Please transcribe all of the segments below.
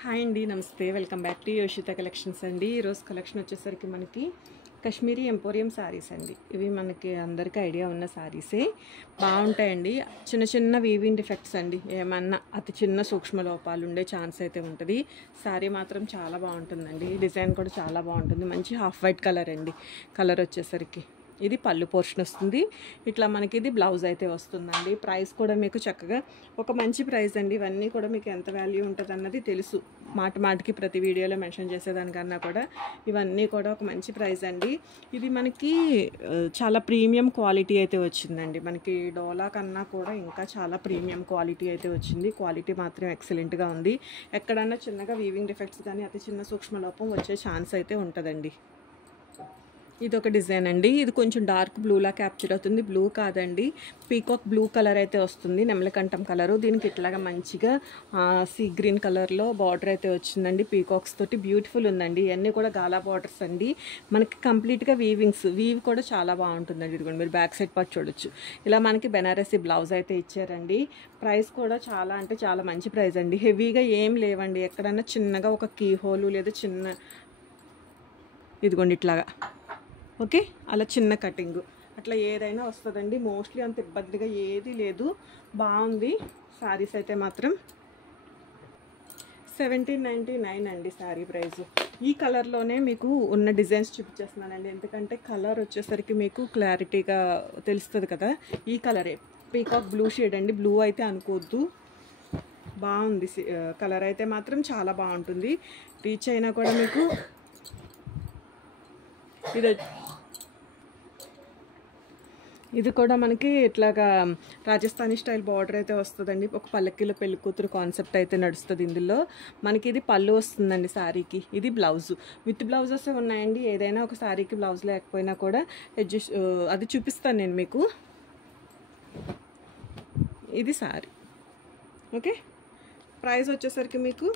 Hi అండి, నమస్తే. Welcome back to యోషిత collections అండి. ఈరోజు కలెక్షన్ వచ్చేసరికి మనకి కాశ్మీరీ ఎంపోరియం శారీస్ అండి. ఇవి మనకి అందరికీ ఐడియా ఉన్న శారీసే, బాగుంటాయండి. చిన్న చిన్న వీవింగ్ డిఫెక్ట్స్ అండి, ఏమన్నా అతి చిన్న సూక్ష్మ లోపాలు ఉండే ఛాన్స్ అయితే ఉంటుంది. శారీ మాత్రం చాలా బాగుంటుందండి. డిజైన్ కూడా చాలా బాగుంటుంది. మంచి హాఫ్ వైట్ కలర్ అండి. కలర్ వచ్చేసరికి ఇది పళ్ళు పోర్షన్ వస్తుంది. ఇట్లా మనకి ఇది బ్లౌజ్ అయితే వస్తుందండి. ప్రైస్ కూడా మీకు చక్కగా ఒక మంచి ప్రైస్ అండి. ఇవన్నీ కూడా మీకు ఎంత వాల్యూ ఉంటుంది అన్నది తెలుసు. మాటికి ప్రతి వీడియోలో మెన్షన్ చేసేదానికన్నా కూడా ఇవన్నీ కూడా ఒక మంచి ప్రైస్ అండి. ఇది మనకి చాలా ప్రీమియం క్వాలిటీ అయితే వచ్చిందండి. మనకి డోలా కన్నా కూడా ఇంకా చాలా ప్రీమియం క్వాలిటీ అయితే వచ్చింది. క్వాలిటీ మాత్రం ఎక్సలెంట్గా ఉంది. ఎక్కడన్నా చిన్నగా వీవింగ్ డిఫెక్ట్స్ కానీ అతి చిన్న సూక్ష్మలోపం వచ్చే ఛాన్స్ అయితే ఉంటుందండి. ఇది ఒక డిజైన్ అండి. ఇది కొంచెం డార్క్ బ్లూలా క్యాప్చర్ అవుతుంది. బ్లూ కాదండి, పీకాక్ బ్లూ కలర్ అయితే వస్తుంది. నెమలకంఠం కలరు. దీనికి ఇట్లాగా మంచిగా సీ గ్రీన్ కలర్లో బార్డర్ అయితే వచ్చిందండి. పీకాక్స్ తోటి బ్యూటిఫుల్ ఉందండి. ఇవన్నీ కూడా గాలా బార్డర్స్ అండి. మనకి కంప్లీట్గా వీవ్ కూడా చాలా బాగుంటుందండి. ఇదిగోండి, మీరు బ్యాక్ సైడ్ పార్ట్ చూడొచ్చు. ఇలా మనకి బెనారసీ బ్లౌజ్ అయితే ఇచ్చారండి. ప్రైస్ కూడా చాలా అంటే చాలా మంచి ప్రైస్ అండి. హెవీగా ఏం లేవండి. ఎక్కడన్నా చిన్నగా ఒక కీ హోలు లేదా చిన్న ఇదిగోండి ఇట్లాగా, ఓకే, అలా చిన్న కటింగ్ అట్లా ఏదైనా వస్తుందండి. మోస్ట్లీ అంత ఇబ్బందిగా ఏది లేదు. బాగుంది. శారీస్ అయితే మాత్రం 1799 అండి శారీ ప్రైస్. ఈ కలర్లోనే మీకు ఉన్న డిజైన్స్ చూపించేస్తున్నానండి. ఎందుకంటే కలర్ వచ్చేసరికి మీకు క్లారిటీగా తెలుస్తుంది కదా. ఈ కలరే పీకాక్ బ్లూ షేడ్ అండి. బ్లూ అయితే అనుకోవద్దు. బాగుంది. కలర్ అయితే మాత్రం చాలా బాగుంటుంది. రీచ్ అయినా కూడా మీకు ఇది కూడా మనకి ఇట్లాగా రాజస్థానీ స్టైల్ బార్డర్ అయితే వస్తుందండి. ఒక పల్లకిలో పెళ్లి కూతురు కాన్సెప్ట్ అయితే నడుస్తుంది. ఇందులో మనకి ఇది పళ్ళు వస్తుందండి శారీకి. ఇది బ్లౌజ్ విత్ బ్లౌజెస్ ఉన్నాయండి. ఏదైనా ఒక శారీకి బ్లౌజ్ లేకపోయినా కూడా అడ్జస్ట్ అది చూపిస్తాను నేను మీకు. ఇది శారీ, ఓకే. ప్రైస్ వచ్చేసరికి మీకు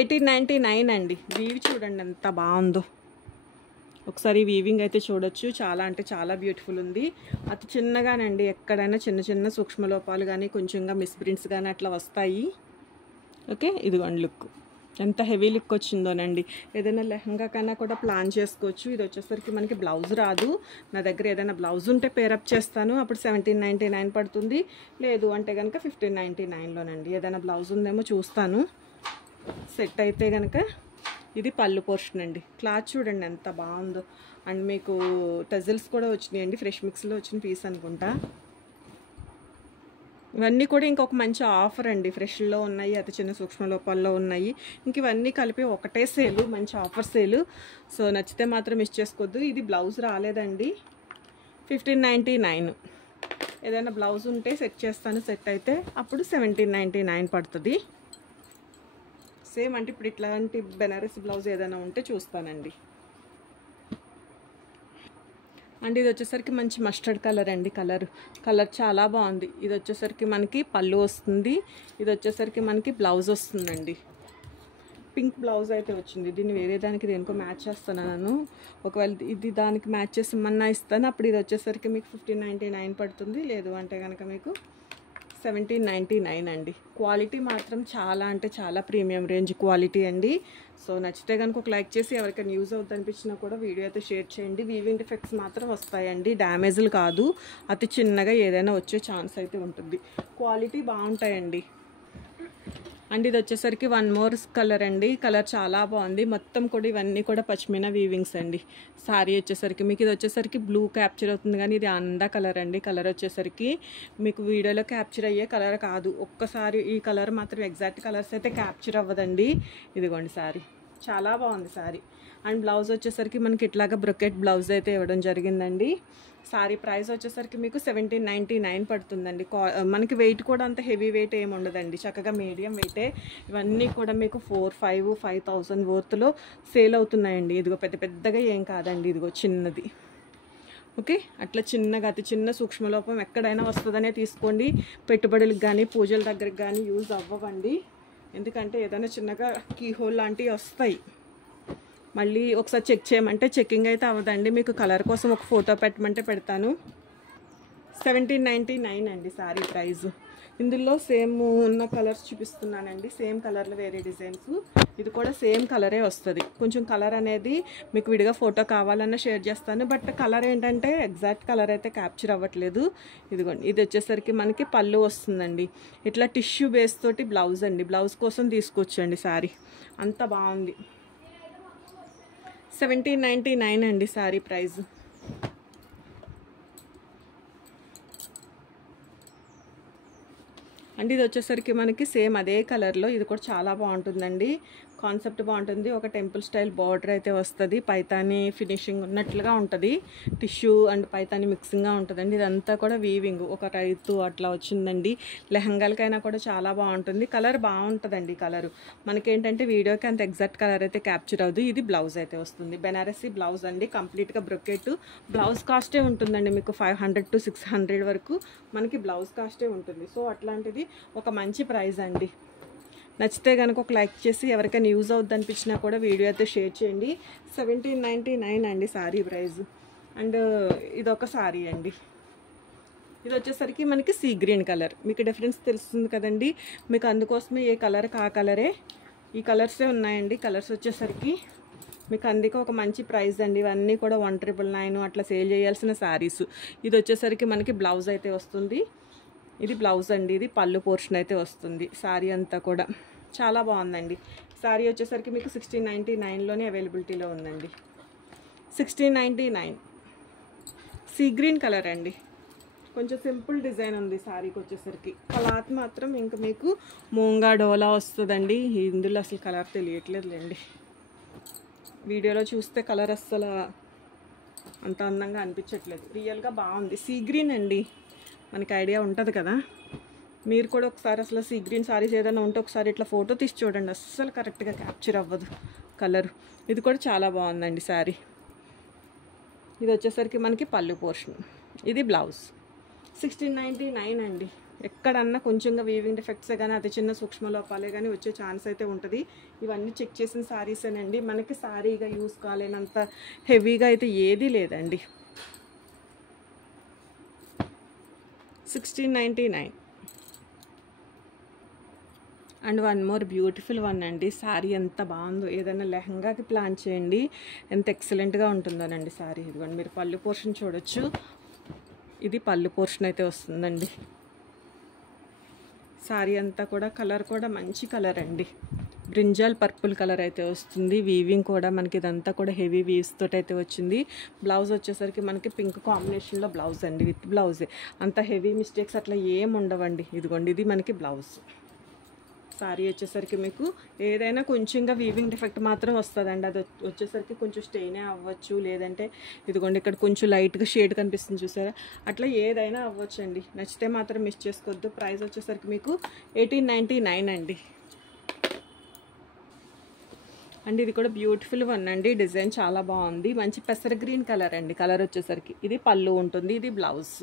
1899 అండి. వీవి చూడండి ఎంత బాగుందో. ఒకసారి వీవింగ్ అయితే చూడొచ్చు. చాలా అంటే చాలా బ్యూటిఫుల్ ఉంది. అతి చిన్నగానండి. ఎక్కడైనా చిన్న చిన్న సూక్ష్మలోపాలు కానీ కొంచెంగా మిస్ప్రింట్స్ కానీ అట్లా వస్తాయి, ఓకే. ఇదిగోండి లుక్ ఎంత హెవీ లుక్ వచ్చిందోనండి. ఏదైనా లెహంగా కన్నా కూడా ప్లాన్ చేసుకోవచ్చు. ఇది వచ్చేసరికి మనకి బ్లౌజ్ రాదు. నా దగ్గర ఏదైనా బ్లౌజ్ ఉంటే పేరప్ చేస్తాను. అప్పుడు 1799 పడుతుంది. లేదు అంటే కనుక 1599లోనండి. ఏదైనా బ్లౌజ్ ఉందేమో చూస్తాను. సెట్ అయితే కనుక ఇది పళ్ళు పోర్షన్ అండి. క్లాత్ చూడండి ఎంత బాగుందో. అండ్ మీకు టజిల్స్ కూడా వచ్చినాయండి. ఫ్రెష్ మిక్స్లో వచ్చిన పీస్ అనుకుంటా. ఇవన్నీ కూడా ఇంకొక మంచి ఆఫర్ అండి. ఫ్రెష్లో ఉన్నాయి, అతి చిన్న సూక్ష్మ లోపాల్లో ఉన్నాయి. ఇంక ఇవన్నీ కలిపి ఒకటే సేలు, మంచి ఆఫర్ సేలు. సో నచ్చితే మాత్రం మిస్ చేసుకోవద్దు. ఇది బ్లౌజ్ రాలేదండి. 1599. ఏదైనా బ్లౌజ్ ఉంటే సెట్ చేస్తాను. సెట్ అయితే అప్పుడు 1799 పడుతుంది. సేమ్ అంటే ఇప్పుడు ఇట్లాంటి బెనారసీ బ్లౌజ్ ఏదైనా ఉంటే చూస్తానండి. అండ్ ఇది వచ్చేసరికి మంచి మస్టర్డ్ కలర్ అండి. కలర్ చాలా బాగుంది. ఇది వచ్చేసరికి మనకి పళ్ళు వస్తుంది. ఇది వచ్చేసరికి మనకి బ్లౌజ్ వస్తుందండి. పింక్ బ్లౌజ్ అయితే వచ్చింది. దీన్ని వేరే దానికి దేనికో మ్యాచ్ చేస్తున్నాను. ఒకవేళ ఇది దానికి మ్యాచ్ చేసి మన్నా ఇస్తాను. అప్పుడు ఇది వచ్చేసరికి మీకు 1599 పడుతుంది. లేదు అంటే కనుక మీకు 1799 అండి. క్వాలిటీ మాత్రం చాలా అంటే చాలా ప్రీమియం రేంజ్ క్వాలిటీ అండి. సో నచ్చితే కనుక ఒక లైక్ చేసి ఎవరికైనా యూజ్ అవుతుంది అనిపించినా కూడా వీడియో అయితే షేర్ చేయండి. వీవింగ్ డిఫెక్ట్స్ మాత్రం వస్తాయండి. డ్యామేజ్లు కాదు. అతి చిన్నగా ఏదైనా వచ్చే ఛాన్స్ అయితే ఉంటుంది. క్వాలిటీ బాగుంటాయండి. అండ్ ఇది వచ్చేసరికి వన్ మోర్ కలర్ అండి. కలర్ చాలా బాగుంది. మొత్తం కూడా ఇవన్నీ కూడా పశ్మినా వీవింగ్స్ అండి. శారీ వచ్చేసరికి మీకు ఇది వచ్చేసరికి బ్లూ క్యాప్చర్ అవుతుంది కానీ ఇది అందా కలర్ అండి. కలర్ వచ్చేసరికి మీకు వీడియోలో క్యాప్చర్ అయ్యే కలర్ కాదు. ఒక్కసారి ఈ కలర్ మాత్రం ఎగ్జాక్ట్ కలర్స్ అయితే క్యాప్చర్ అవ్వదండి. ఇదిగోండి శారీ చాలా బాగుంది శారీ. అండ్ బ్లౌజ్ వచ్చేసరికి మనకి ఇట్లాగా బ్రొకెట్ బ్లౌజ్ అయితే ఇవ్వడం జరిగిందండి. శారీ ప్రైస్ వచ్చేసరికి మీకు 1799 పడుతుందండి. మనకి వెయిట్ కూడా అంత హెవీ వెయిట్ ఏమి ఉండదండి. చక్కగా మీడియం వెయిటే. ఇవన్నీ కూడా మీకు 4,000-5,000 వర్త్లో సేల్ అవుతున్నాయండి. ఇదిగో పెద్దగా ఏం కాదండి. ఇదిగో చిన్నది, ఓకే. అట్లా చిన్నగా అతి చిన్న సూక్ష్మలోపం ఎక్కడైనా వస్తుందనే తీసుకోండి. పెట్టుబడులకు కానీ పూజల దగ్గరికి కానీ యూజ్ అవ్వవండి. ఎందుకంటే ఏదైనా చిన్నగా కీ హోల్ లాంటివి వస్తాయి. మళ్ళీ ఒకసారి చెక్ చేయమంటే చెక్కింగ్ అయితే అవ్వదండి. మీకు కలర్ కోసం ఒక ఫోటో పెట్టమంటే పెడతాను. 1799 అండి శారీ ప్రైస్. ఇందులో సేమ్ ఉన్న కలర్స్ చూపిస్తున్నానండి, సేమ్ కలర్లో వేరే డిజైన్స్. ఇది కూడా సేమ్ కలరే వస్తుంది. కొంచెం కలర్ అనేది మీకు విడిగా ఫోటో కావాలన్నా షేర్ చేస్తాను, బట్ కలర్ ఏంటంటే ఎగ్జాక్ట్ కలర్ అయితే క్యాప్చర్ అవ్వట్లేదు. ఇదిగోండి, ఇది వచ్చేసరికి మనకి పళ్ళు వస్తుందండి. ఇట్లా టిష్యూ బేస్ తోటి బ్లౌజ్ అండి, బ్లౌజ్ కోసం తీసుకొచ్చండి శారీ. అంత బాగుంది. 1799 అండి శారీ ప్రైస్. అండ్ ఇది వచ్చేసరికి మనకి సేమ్ అదే కలర్లో, ఇది కూడా చాలా బాగుంటుందండి. కాన్సెప్ట్ బాగుంటుంది. ఒక టెంపుల్ స్టైల్ బార్డర్ అయితే వస్తుంది, పైతాని ఫినిషింగ్ ఉన్నట్లుగా ఉంటుంది. టిష్యూ అండ్ పైతాని మిక్సింగ్గా ఉంటుందండి. ఇదంతా కూడా వీవింగ్ ఒక రైతు అట్లా వచ్చిందండి. లెహంగాలకైనా కూడా చాలా బాగుంటుంది. కలర్ బాగుంటుందండి. కలరు మనకేంటంటే వీడియోకి అంత ఎగ్జాక్ట్ కలర్ అయితే క్యాప్చర్ అవ్వదు. ఇది బ్లౌజ్ అయితే వస్తుంది, బెనారసీ బ్లౌజ్ అండి. కంప్లీట్గా బ్రొకెట్. బ్లౌజ్ కాస్టే ఉంటుందండి మీకు 500 to 600 వరకు మనకి బ్లౌజ్ కాస్టే ఉంటుంది. సో అట్లాంటిది ఒక మంచి ప్రైస్ అండి. నచ్చితే కనుక ఒక లైక్ చేసి ఎవరికైనా యూజ్ అవుద్ది అనిపించినా కూడా వీడియో అయితే షేర్ చేయండి. 1799 అండి శారీ ప్రైస్. అండ్ ఇదొక శారీ అండి. ఇది వచ్చేసరికి మనకి సీ గ్రీన్ కలర్. మీకు డిఫరెన్స్ తెలుస్తుంది కదండి, మీకు అందుకోసమే ఏ కలర్ ఆ కలరే, ఈ కలర్సే ఉన్నాయండి. కలర్స్ వచ్చేసరికి మీకు అందుకే ఒక మంచి ప్రైస్ అండి. ఇవన్నీ కూడా 1999 అట్లా సేల్ చేయాల్సిన శారీస్. ఇది వచ్చేసరికి మనకి బ్లౌజ్ అయితే వస్తుంది. ఇది బ్లౌజ్ అండి, ఇది పళ్ళు పోర్షన్ అయితే వస్తుంది. శారీ అంతా కూడా చాలా బాగుందండి. శారీ వచ్చేసరికి మీకు 1699లోనే అవైలబిలిటీలో ఉందండి. 1699 సీ గ్రీన్ కలర్ అండి. కొంచెం సింపుల్ డిజైన్ ఉంది శారీకి వచ్చేసరికి. క్లాత్ మాత్రం ఇంకా మీకు మూంగా డోలా వస్తుందండి. ఇందులో అసలు కలర్ తెలియట్లేదులేండి, వీడియోలో చూస్తే కలర్ అస్సలు అంత అందంగా అనిపించట్లేదు. రియల్గా బాగుంది. సీ గ్రీన్ అండి, మనకి ఐడియా ఉంటుంది కదా. మీరు కూడా ఒకసారి అసలు సీ గ్రీన్ సారీస్ ఏదైనా ఉంటే ఒకసారి ఇట్లా ఫోటో తీసి చూడండి, అస్సలు కరెక్ట్గా క్యాప్చర్ అవ్వదు కలర్. ఇది కూడా చాలా బాగుందండి శారీ. ఇది వచ్చేసరికి మనకి పళ్ళు పోర్షన్, ఇది బ్లౌజ్. 1699 అండి. ఎక్కడన్నా కొంచెంగా వీవింగ్ డిఫెక్ట్సే కానీ అతి చిన్న సూక్ష్మ లోపాలే కానీ వచ్చే ఛాన్స్ అయితే ఉంటుంది. ఇవన్నీ చెక్ చేసిన శారీసేనండి. మనకి శారీగా యూస్ కాలేనంత హెవీగా అయితే ఏదీ లేదండి. 1699 and one more beautiful one అండి. శారీ ఎంత బాగుందో, ఏదైనా లెహంగాకి ప్లాన్ చేయండి, ఎంత ఎక్సలెంట్గా ఉంటుందోనండి శారీ. ఇదిగోండి, మీరు పళ్ళు పోర్షన్ చూడొచ్చు. ఇది పళ్ళు పోర్షన్ అయితే వస్తుందండి. శారీ అంతా కూడా కలర్ కూడా మంచి కలర్ అండి, బ్రింజాల్ పర్పుల్ కలర్ అయితే వస్తుంది. వీవింగ్ కూడా మనకి ఇదంతా కూడా హెవీ వీవ్స్ తోటి అయితే వచ్చింది. బ్లౌజ్ వచ్చేసరికి మనకి పింక్ కాంబినేషన్లో బ్లౌజ్ అండి, విత్ బ్లౌజే. అంత హెవీ మిస్టేక్స్ అట్లా ఏం ఉండవండి. ఇదిగోండి, ఇది మనకి బ్లౌజ్. శారీ వచ్చేసరికి మీకు ఏదైనా కొంచెంగా వీవింగ్ డిఫెక్ట్ మాత్రం వస్తుందండి. అది వచ్చేసరికి కొంచెం స్టెయినే అవ్వచ్చు, లేదంటే ఇదిగోండి ఇక్కడ కొంచెం లైట్గా షేడ్ కనిపిస్తుంది చూసారా, అట్లా ఏదైనా అవ్వచ్చండి. నచ్చితే మాత్రం మిస్ చేసుకోవద్దు. ప్రైస్ వచ్చేసరికి మీకు 1899 అండి. అండ్ ఇది కూడా బ్యూటిఫుల్ వన్ అండి. డిజైన్ చాలా బాగుంది. మంచి పెసర గ్రీన్ కలర్ అండి. కలర్ వచ్చేసరికి ఇది పళ్ళు ఉంటుంది, ఇది బ్లౌజ్.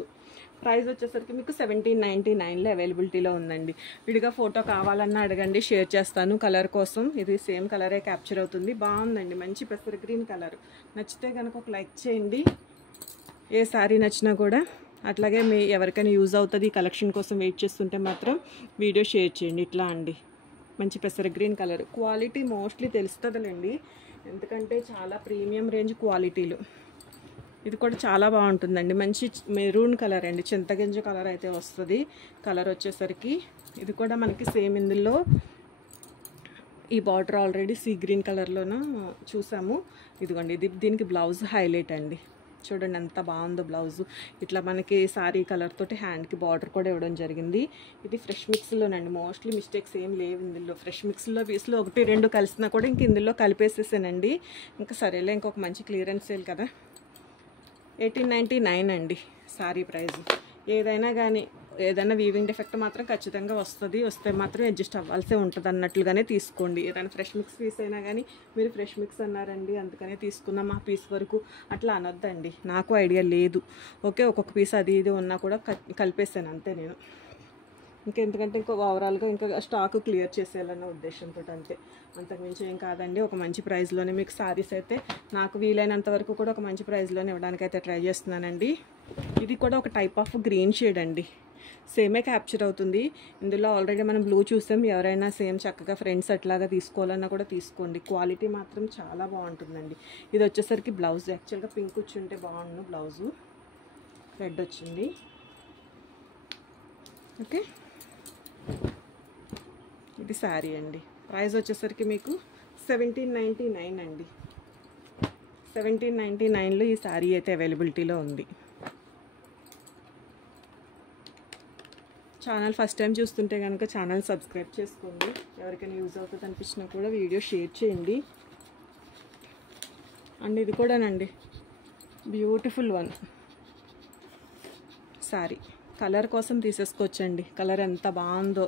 ప్రైస్ వచ్చేసరికి మీకు 1799లో అవైలబిలిటీలో ఉందండి. విడిగా ఫోటో కావాలన్నా అడగండి, షేర్ చేస్తాను కలర్ కోసం. ఇది సేమ్ కలరే క్యాప్చర్ అవుతుంది. బాగుందండి, మంచి పెసర గ్రీన్ కలర్. నచ్చితే కనుక ఒక లైక్ చేయండి. ఏ శారీ నచ్చినా కూడా అట్లాగే మీ ఎవరికైనా యూజ్ అవుతుంది కలెక్షన్ కోసం వెయిట్ చేస్తుంటే మాత్రం వీడియో షేర్ చేయండి. ఇట్లా అండి, మంచి పెసర గ్రీన్ కలర్. క్వాలిటీ మోస్ట్లీ తెలుస్తుందిలేండి, ఎందుకంటే చాలా ప్రీమియం రేంజ్ క్వాలిటీలు. ఇది కూడా చాలా బాగుంటుందండి. మంచి మెరూన్ కలర్ అండి, చింతగింజ కలర్ అయితే వస్తుంది కలర్ వచ్చేసరికి. ఇది కూడా మనకి సేమ్ ఇందులో ఈ బార్డర్ ఆల్రెడీ సీ గ్రీన్ కలర్లోనూ చూసాము. ఇదిగోండి, ఇది దీనికి బ్లౌజ్ హైలైట్ అండి. చూడండి ఎంత బాగుందో బ్లౌజ్. ఇట్లా మనకి సారీ కలర్ తోటి హ్యాండ్కి బార్డర్ కూడా ఇవ్వడం జరిగింది. ఇది ఫ్రెష్ మిక్స్లోనండి, మోస్ట్లీ మిస్టేక్స్ ఏం లేవు ఇందులో. ఫ్రెష్ మిక్స్లో పీస్లో 1-2 కలిసినా కూడా ఇంక ఇందులో కలిపేసేసానండి. ఇంకా సరేలే, ఇంకొక మంచి క్లియరెన్స్ సేల్ కదా. 1899 అండి శారీ ప్రైస్. ఏదైనా కానీ ఏదైనా వీవింగ్ డిఫెక్ట్ మాత్రం ఖచ్చితంగా వస్తుంది, వస్తే మాత్రం అడ్జస్ట్ అవ్వాల్సి ఉంటుంది అన్నట్లుగానే తీసుకోండి. ఏదైనా ఫ్రెష్ మిక్స్ పీస్ అయినా కానీ మీరు ఫ్రెష్ మిక్స్ అన్నారండి అందుకనే తీసుకున్నాం ఆ పీస్ వరకు అట్లా అనొద్దండి. నాకు ఐడియా లేదు, ఓకే. ఒక్కొక్క పీస్ అది ఇది ఉన్నా కూడా కలిపేసాను అంతే నేను. ఇంకెందుకంటే ఇంకో ఓవరాల్గా ఇంకా స్టాక్ క్లియర్ చేసేయాలన్న ఉద్దేశంతో అంతే, అంతకుమించి ఏం కాదండి. ఒక మంచి ప్రైస్లోనే మీకు శారీస్ అయితే నాకు వీలైనంత వరకు కూడా ఒక మంచి ప్రైస్లోనే ఇవ్వడానికి అయితే ట్రై చేస్తున్నానండి. ఇది కూడా ఒక టైప్ ఆఫ్ గ్రీన్ షేడ్ అండి. సేమే క్యాప్చర్ అవుతుంది. ఇందులో ఆల్రెడీ మనం బ్లూ చూసాం. ఎవరైనా సేమ్ చక్కగా ఫ్రెండ్స్ అట్లాగా తీసుకోవాలన్నా కూడా తీసుకోండి. క్వాలిటీ మాత్రం చాలా బాగుంటుందండి. ఇది వచ్చేసరికి బ్లౌజ్, యాక్చువల్గా పింక్ వచ్చుంటే బాగుండు, బ్లౌజు రెడ్ వచ్చింది. ఓకే, ఇది శారీ అండి. ప్రైస్ వచ్చేసరికి మీకు 1799 అండి. 1799లో ఈ శారీ అయితే అవైలబిలిటీలో ఉంది. ఛానల్ ఫస్ట్ టైం చూస్తుంటే కనుక ఛానల్ సబ్స్క్రైబ్ చేసుకోండి. ఎవరికైనా యూజ్ అవుతుంది అనిపించినా కూడా వీడియో షేర్ చేయండి. అండ్ ఇది కూడానండి బ్యూటిఫుల్ వన్ శారీ. కలర్ కోసం తీసేసుకోవచ్చండి. కలర్ ఎంత బాగుందో,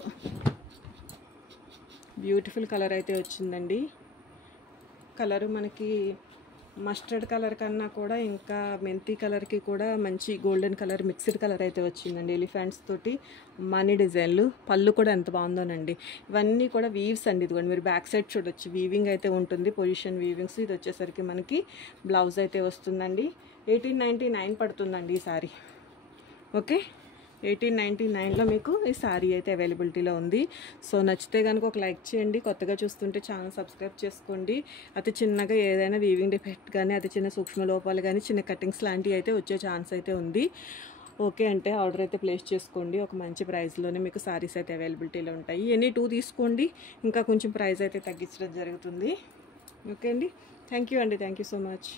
బ్యూటిఫుల్ కలర్ అయితే వచ్చిందండి. కలరు మనకి మస్టర్డ్ కలర్ కన్నా కూడా ఇంకా మెంతి కలర్కి కూడా మంచి గోల్డెన్ కలర్ మిక్స్డ్ కలర్ అయితే వచ్చిందండి. ఎలిఫెంట్స్ తోటి మనీ డిజైన్లు. పళ్ళు కూడా ఎంత బాగుందోనండి. ఇవన్నీ కూడా వీవ్స్ అండి. ఇదిగోండి మీరు బ్యాక్ సైడ్ చూడొచ్చు, వీవింగ్ అయితే ఉంటుంది, పొజిషన్ వీవింగ్స్. ఇది వచ్చేసరికి మనకి బ్లౌజ్ అయితే వస్తుందండి. 1899 పడుతుందండి ఈ సారీ. ఓకే, 1899లో మీకు ఈ శారీ అయితే అవైలబిలిటీలో ఉంది. సో నచ్చితే కనుక ఒక లైక్ చేయండి. కొత్తగా చూస్తుంటే ఛానల్ సబ్స్క్రైబ్ చేసుకోండి. అతి చిన్నగా ఏదైనా వీవింగ్ డిఫెక్ట్ కానీ, అతి చిన్న సూక్ష్మ లోపాలు కానీ, చిన్న కటింగ్స్ లాంటివి అయితే వచ్చే ఛాన్స్ అయితే ఉంది. ఓకే అంటే ఆర్డర్ అయితే ప్లేస్ చేసుకోండి. ఒక మంచి ప్రైస్లోనే మీకు శారీస్ అయితే అవైలబిలిటీలో ఉంటాయి. ఎనీ 2 తీసుకోండి, ఇంకా కొంచెం ప్రైస్ అయితే తగ్గించడం జరుగుతుంది. ఓకే అండి, థ్యాంక్ యూ అండి, థ్యాంక్ యూ సో మచ్.